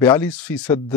42%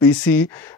PC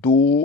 2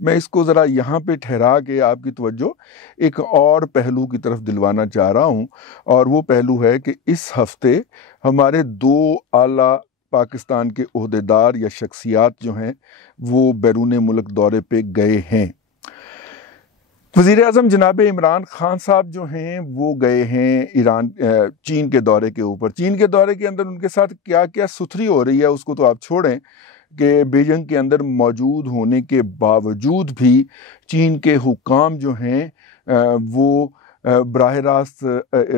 میں اس کو ذرا یہاں پہ ٹھہرا کے آپ کی توجہ ایک اور پہلو کی طرف دلوانا چاہ رہا ہوں، اور وہ پہلو ہے کہ اس ہفتے ہمارے 2 اعلیٰ پاکستان کے عہدیدار یا شخصیات جو ہیں وہ بیرون ملک دورے پہ گئے ہیں۔ وزیر اعظم جناب عمران خان صاحب جو ہیں وہ گئے ہیں چین کے دورے کے اوپر۔ چین کے دورے کے اندر ان کے ساتھ کیا کیا ستھری ہو رہی ہے اس کو تو آپ چھوڑیں کہ بیجنگ کے اندر موجود ہونے کے باوجود بھی چین کے حکام جو ہیں وہ براہ راست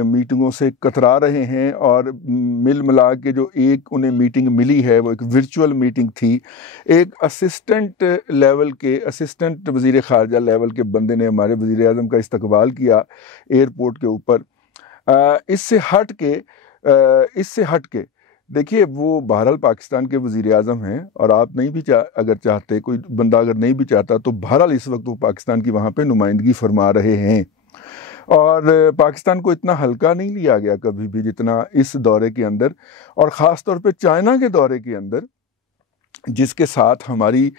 میٹنگوں سے کترا رہے ہیں، اور مل ملا کے جو ایک انہیں میٹنگ ملی ہے وہ ایک ورچوئل میٹنگ تھی۔ ایک اسسٹنٹ وزیر خارجہ لیول کے بندے نے ہمارے وزیر اعظم کا استقبال کیا ایئرپورٹ کے اوپر۔ اس سے ہٹ کے دیکھیے، وہ بہرحال پاکستان کے وزیر اعظم ہیں، اور آپ نہیں بھی اگر چاہتے، کوئی بندہ اگر نہیں بھی چاہتا تو بہرحال اس وقت وہ پاکستان کی وہاں پہ نمائندگی فرما رہے ہیں، اور پاکستان کو اتنا ہلکا نہیں لیا گیا کبھی بھی جتنا اس دورے کے اندر، اور خاص طور پہ چائنا کے دورے کے اندر، جس کے ساتھ ہماری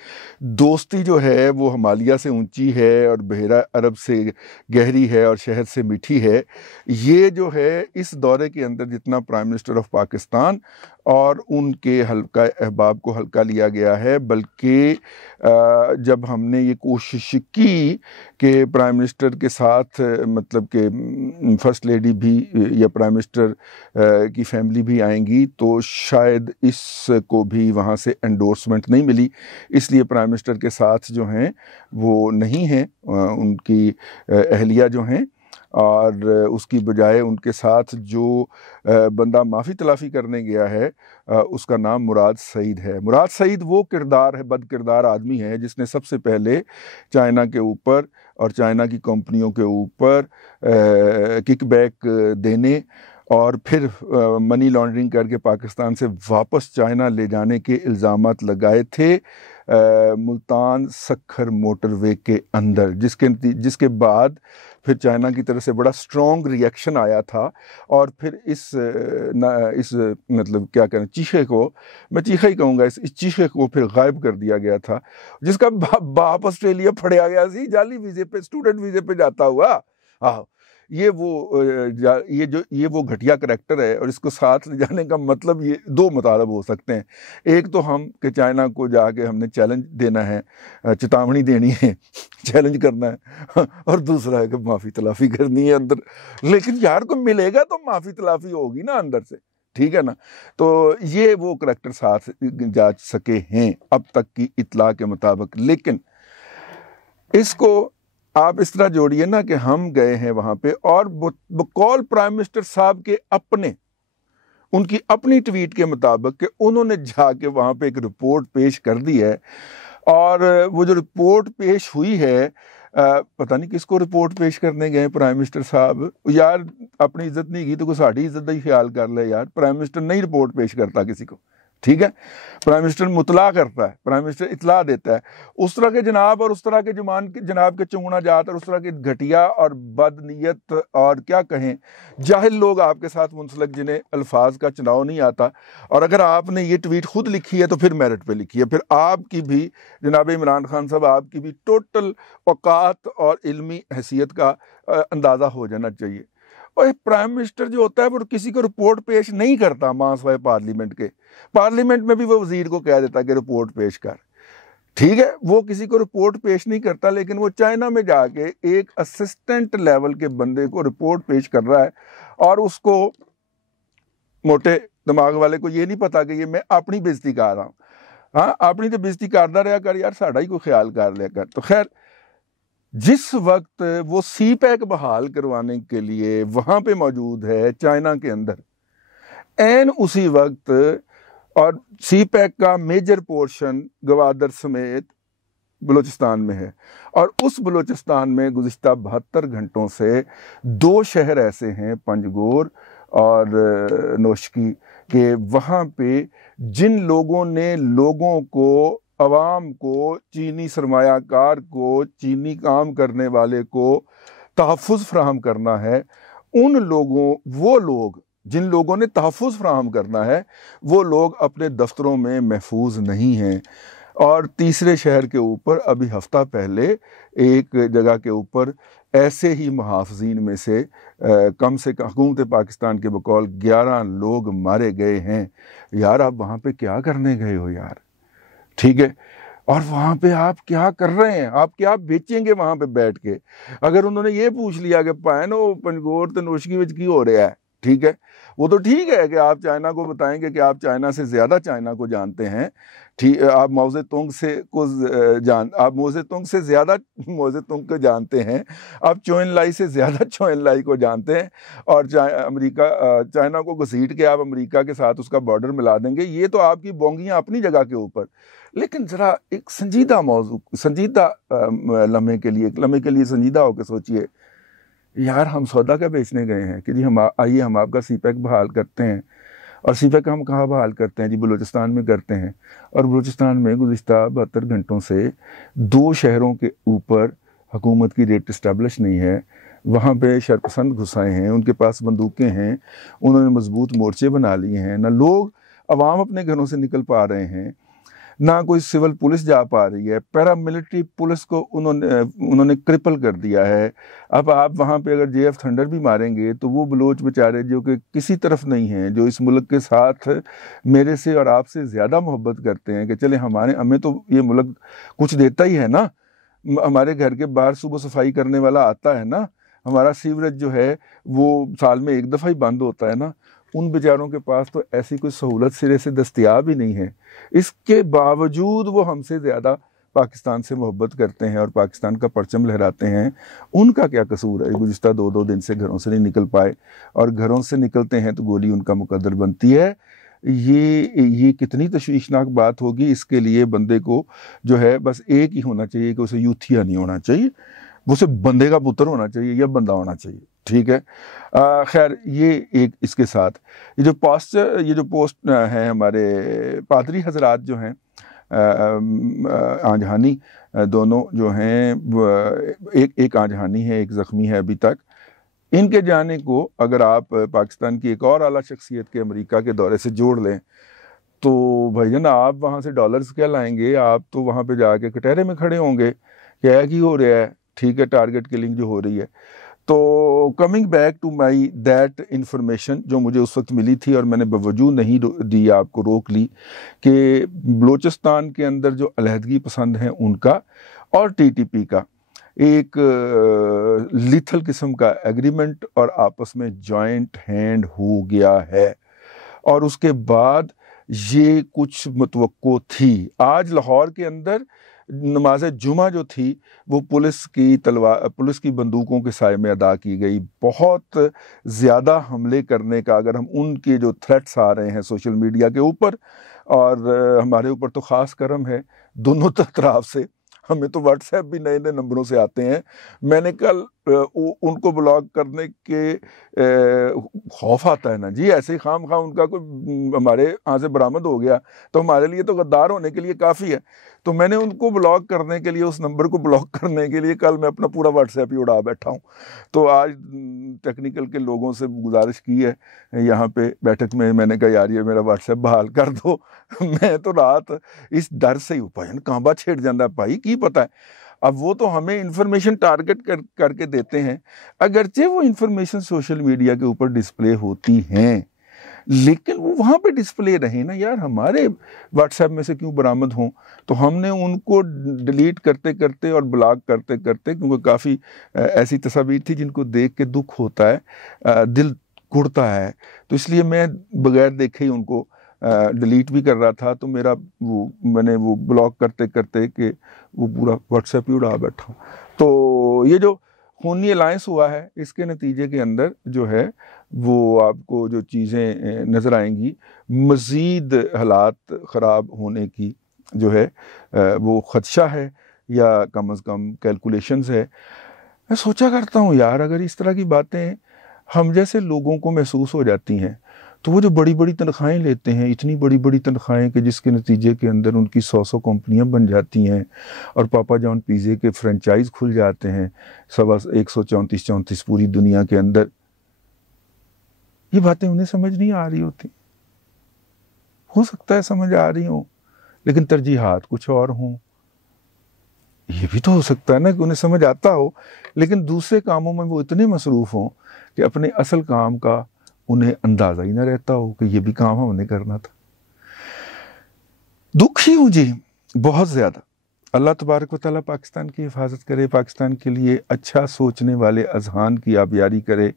دوستی جو ہے وہ ہمالیہ سے اونچی ہے اور بحیرہ عرب سے گہری ہے اور شہد سے میٹھی ہے۔ یہ جو ہے اس دورے کے اندر جتنا پرائم منسٹر آف پاکستان اور ان کے حلقہ احباب کو ہلکا لیا گیا ہے، بلکہ جب ہم نے یہ کوشش کی کہ پرائم منسٹر کے ساتھ مطلب کہ فرسٹ لیڈی بھی یا پرائم منسٹر کی فیملی بھی آئیں گی، تو شاید اس کو بھی وہاں سے انڈورسمنٹ نہیں ملی، اس لیے پرائم منسٹر کے ساتھ جو ہیں وہ نہیں ہیں ان کی اہلیہ جو ہیں، اور اس کی بجائے ان کے ساتھ جو بندہ معافی تلافی کرنے گیا ہے اس کا نام مراد سعید ہے۔ مراد سعید وہ کردار ہے، بد کردار آدمی ہے، جس نے سب سے پہلے چائنا کے اوپر اور چائنا کی کمپنیوں کے اوپر کک بیک دینے اور پھر منی لانڈرنگ کر کے پاکستان سے واپس چائنا لے جانے کے الزامات لگائے تھے ملتان سکھر موٹر وے کے اندر، جس کے بعد پھر چائنا کی طرف سے بڑا اسٹرانگ ریئیکشن آیا تھا، اور پھر اس مطلب کیا کہیں چیخے کو، میں چیخا ہی کہوں گا، اس چیخے کو پھر غائب کر دیا گیا تھا، جس کا باپ آسٹریلیا پھڑیا گیا سی جعلی ویزے پہ، اسٹوڈنٹ ویزے پہ جاتا ہوا۔ یہ وہ گھٹیا کریکٹر ہے، اور اس کو ساتھ لے جانے کا مطلب یہ 2 مطالب ہو سکتے ہیں۔ ایک تو ہم کہ چائنا کو جا کے ہم نے چیلنج دینا ہے، چتاونی دینی ہے، چیلنج کرنا ہے، اور دوسرا ہے کہ معافی تلافی کرنی ہے اندر، لیکن یار کو ملے گا تو معافی تلافی ہوگی نا اندر سے، ٹھیک ہے نا؟ تو یہ وہ کریکٹر ساتھ جا سکے ہیں اب تک کی اطلاع کے مطابق، لیکن اس کو آپ اس طرح جوڑیے نا کہ ہم گئے ہیں وہاں پہ، اور بقول پرائم منسٹر صاحب کے ان کی اپنی ٹویٹ کے مطابق کہ انہوں نے جا کے وہاں پہ ایک رپورٹ پیش کر دی ہے، اور وہ جو رپورٹ پیش ہوئی ہے، پتہ نہیں کس کو رپورٹ پیش کرنے گئے پرائم منسٹر صاحب، یار اپنی عزت نہیں کی تو کوئی ساڑھی عزت ہی خیال کر لے یار۔ پرائم منسٹر نہیں رپورٹ پیش کرتا کسی کو، ٹھیک ہے؟ پرائم منسٹر مطلع کرتا ہے، پرائم منسٹر اطلاع دیتا ہے۔ اس طرح کے جناب اور اس طرح کے جناب کے چنگنا جات اور اس طرح کے گھٹیا اور بد نیت اور کیا کہیں جاہل لوگ آپ کے ساتھ منسلک، جنہیں الفاظ کا چناؤ نہیں آتا، اور اگر آپ نے یہ ٹویٹ خود لکھی ہے تو پھر میرٹ پہ لکھی ہے، پھر آپ کی بھی جناب عمران خان صاحب، آپ کی بھی ٹوٹل اوقات اور علمی حیثیت کا اندازہ ہو جانا چاہیے۔ اور پرائم منسٹر جو ہوتا ہے وہ کسی کو رپورٹ پیش نہیں کرتا، ماں سوائے پارلیمنٹ کے۔ پارلیمنٹ میں بھی وہ وزیر کو کہہ دیتا کہ رپورٹ پیش کر، ٹھیک ہے؟ وہ کسی کو رپورٹ پیش نہیں کرتا، لیکن وہ چائنا میں جا کے ایک اسسٹنٹ لیول کے بندے کو رپورٹ پیش کر رہا ہے، اور اس کو موٹے دماغ والے کو یہ نہیں پتا کہ یہ میں اپنی بےزتی کر رہا ہوں۔ ہاں، اپنی تو بےزتی کردا رہا کر یار، ساڑھا ہی کوئی خیال کر لیا کر۔ تو خیر، جس وقت وہ سی پیک بحال کروانے کے لیے وہاں پہ موجود ہے چائنا کے اندر، این اسی وقت، اور سی پیک کا میجر پورشن گوادر سمیت بلوچستان میں ہے، اور اس بلوچستان میں گزشتہ 72 گھنٹوں سے 2 شہر ایسے ہیں، پنجگور اور نوشکی، کہ وہاں پہ جن لوگوں نے لوگوں کو، عوام کو، چینی سرمایہ کار کو، چینی کام کرنے والے کو تحفظ فراہم کرنا ہے، وہ لوگ جن لوگوں نے تحفظ فراہم کرنا ہے، وہ لوگ اپنے دفتروں میں محفوظ نہیں ہیں، اور تیسرے شہر کے اوپر ابھی ہفتہ پہلے ایک جگہ کے اوپر ایسے ہی محافظین میں سے کم حکومت پاکستان کے بقول 11 لوگ مارے گئے ہیں۔ یار آپ وہاں پہ کیا کرنے گئے ہو یار؟ ٹھیک ہے، اور وہاں پہ آپ کیا کر رہے ہیں؟ آپ کیا بیچیں گے وہاں پہ بیٹھ کے؟ اگر انہوں نے یہ پوچھ لیا کہ پائنو پنجگور تنوشکی وچ کی ہو رہا ہے، ٹھیک ہے، وہ تو ٹھیک ہے کہ آپ چائنا کو بتائیں گے کہ آپ چائنا سے زیادہ چائنا کو جانتے ہیں، آپ موزے تونگ سے زیادہ موزے تونگ کو جانتے ہیں، آپ چوئن لائی سے زیادہ چوئن لائی کو جانتے ہیں، اور چائنا کو گھسیٹ کے آپ امریکہ کے ساتھ اس کا بارڈر ملا دیں گے۔ یہ تو آپ کی بونگیاں اپنی جگہ کے اوپر، لیکن ذرا ایک سنجیدہ موضوع، سنجیدہ لمحے کے لیے سنجیدہ ہو کے سوچئے، یار ہم سودا کا بیچنے گئے ہیں کہ جی آئیے ہم آپ کا سی پیک بحال کرتے ہیں، اور سی پیک ہم کہاں بحال کرتے ہیں؟ جی بلوچستان میں کرتے ہیں، اور بلوچستان میں گزشتہ 72 گھنٹوں سے 2 شہروں کے اوپر حکومت کی ریٹ اسٹیبلش نہیں ہے، وہاں پہ شرپسند گھسائے ہیں، ان کے پاس بندوقیں ہیں، انہوں نے مضبوط مورچے بنا لیے ہیں، نہ لوگ عوام اپنے گھروں سے نکل پا رہے ہیں، نہ کوئی سول پولیس جا پا رہی ہے، پیرا ملٹری پولیس کو انہوں نے کرپل کر دیا ہے۔ اب آپ وہاں پہ اگر JF تھنڈر بھی ماریں گے تو وہ بلوچ بیچارے جو کہ کسی طرف نہیں ہیں، جو اس ملک کے ساتھ میرے سے اور آپ سے زیادہ محبت کرتے ہیں کہ چلیں ہمیں تو یہ ملک کچھ دیتا ہی ہے نا، ہمارے گھر کے باہر صبح صفائی کرنے والا آتا ہے نا، ہمارا سیوریج جو ہے وہ سال میں 1 دفعہ ہی بند ہوتا ہے نا، ان بیچاروں کے پاس تو ایسی کوئی سہولت سرے سے دستیاب ہی نہیں ہے۔ اس کے باوجود وہ ہم سے زیادہ پاکستان سے محبت کرتے ہیں اور پاکستان کا پرچم لہراتے ہیں۔ ان کا کیا قصور ہے؟ گزشتہ 2 دن سے گھروں سے نہیں نکل پائے، اور گھروں سے نکلتے ہیں تو گولی ان کا مقدر بنتی ہے۔ یہ کتنی تشویشناک بات ہوگی۔ اس کے لیے بندے کو جو ہے بس ایک ہی ہونا چاہیے کہ اسے یوتھیا نہیں ہونا چاہیے، اسے بندے کا پتر ہونا چاہیے یا بندہ ہونا چاہیے، ٹھیک ہے۔ خیر یہ ایک اس کے ساتھ یہ جو پوسٹ ہیں ہمارے پادری حضرات جو ہیں آنجہانی دونوں جو ہیں، ایک آنجہانی ہے ایک زخمی ہے ابھی تک، ان کے جانے کو اگر آپ پاکستان کی ایک اور اعلیٰ شخصیت کے امریکہ کے دورے سے جوڑ لیں تو بھائی جان آپ وہاں سے ڈالرز کیا لائیں گے؟ آپ تو وہاں پہ جا کے کٹہرے میں کھڑے ہوں گے کہ کی ہو رہا ہے، ٹھیک ہے، ٹارگٹ کلنگ جو ہو رہی ہے۔ تو coming back to my that information جو مجھے اس وقت ملی تھی، اور میں نے بوجود نہیں دی، آپ کو روک لی، کہ بلوچستان کے اندر جو علیحدگی پسند ہیں ان کا اور TTP کا ایک لیتھل قسم کا ایگریمنٹ اور آپس میں جوائنٹ ہینڈ ہو گیا ہے، اور اس کے بعد یہ کچھ متوقع تھی۔ آج لاہور کے اندر نماز جمعہ جو تھی وہ پولیس کی بندوقوں کے سائے میں ادا کی گئی۔ بہت زیادہ حملے کرنے کا، اگر ہم ان کے جو تھریٹس آ رہے ہیں سوشل میڈیا کے اوپر، اور ہمارے اوپر تو خاص کرم ہے دونوں طرف سے، ہمیں تو واٹس ایپ بھی نئے نمبروں سے آتے ہیں۔ میں نے کل ان کو بلاک کرنے کے خوف آتا ہے نا جی، ایسے ہی خام خواہ ان کا کوئی ہمارے ہاں سے برآمد ہو گیا تو ہمارے لیے تو غدار ہونے کے لیے کافی ہے۔ تو میں نے ان کو بلاک کرنے کے لیے، اس نمبر کو بلاک کرنے کے لیے کل میں اپنا پورا واٹس ایپ ہی اڑا بیٹھا ہوں۔ تو آج ٹیکنیکل کے لوگوں سے گزارش کی ہے یہاں پہ بیٹھک میں، میں نے کہا یار یہ میرا واٹس ایپ بحال کر دو۔ میں تو رات اس ڈر سے ہی پائی کہاں چھیڑ جاندہ ہے بھائی، کی پتہ ہے۔ اب وہ تو ہمیں انفارمیشن ٹارگٹ کر کے دیتے ہیں، اگرچہ وہ انفارمیشن سوشل میڈیا کے اوپر ڈسپلے ہوتی ہیں، لیکن وہ وہاں پہ ڈسپلے رہیں نا یار، ہمارے واٹس ایپ میں سے کیوں برآمد ہوں؟ تو ہم نے ان کو ڈیلیٹ کرتے کرتے اور بلاک کرتے کرتے، کیونکہ کافی ایسی تصاویر تھی جن کو دیکھ کے دکھ ہوتا ہے، دل گڑتا ہے، تو اس لیے میں بغیر دیکھے ہی ان کو ڈیلیٹ بھی کر رہا تھا۔ تو میں نے وہ بلاک کرتے کرتے کہ وہ پورا واٹس ایپ ہی اڑا بیٹھا ہوں۔ تو یہ جو خونی الائنس ہوا ہے، اس کے نتیجے کے اندر جو ہے وہ آپ کو جو چیزیں نظر آئیں گی، مزید حالات خراب ہونے کی جو ہے وہ خدشہ ہے، یا کم از کم کیلکولیشنز ہے۔ میں سوچا کرتا ہوں یار، اگر اس طرح کی باتیں ہم جیسے لوگوں کو محسوس ہو جاتی ہیں تو وہ جو بڑی بڑی تنخواہیں لیتے ہیں، اتنی بڑی بڑی تنخواہیں کہ جس کے نتیجے کے اندر ان کی 100 کمپنیاں بن جاتی ہیں، اور پاپا جان پیزے کے فرنچائز کھل جاتے ہیں 134 پوری دنیا کے اندر، یہ باتیں انہیں سمجھ نہیں آ رہی ہوتی۔ ہو سکتا ہے سمجھ آ رہی ہوں، لیکن ترجیحات کچھ اور ہوں. یہ بھی تو ہو سکتا ہے نا کہ انہیں سمجھ آتا ہو لیکن دوسرے کاموں میں وہ اتنے مصروف ہوں کہ اپنے اصل کام کا انہیں اندازہ ہی نہ رہتا ہو کہ یہ بھی کام ہم نے کرنا تھا. دکھی ہوں جی بہت زیادہ. اللہ تبارک و تعالیٰ پاکستان کی حفاظت کرے، پاکستان کے لیے اچھا سوچنے والے اذہان کی آبیاری کرے،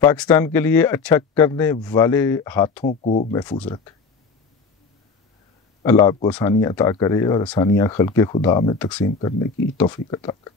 پاکستان کے لیے اچھا کرنے والے ہاتھوں کو محفوظ رکھے. اللہ آپ کو آسانیاں عطا کرے اور آسانیاں خلق خدا میں تقسیم کرنے کی توفیق عطا کرے.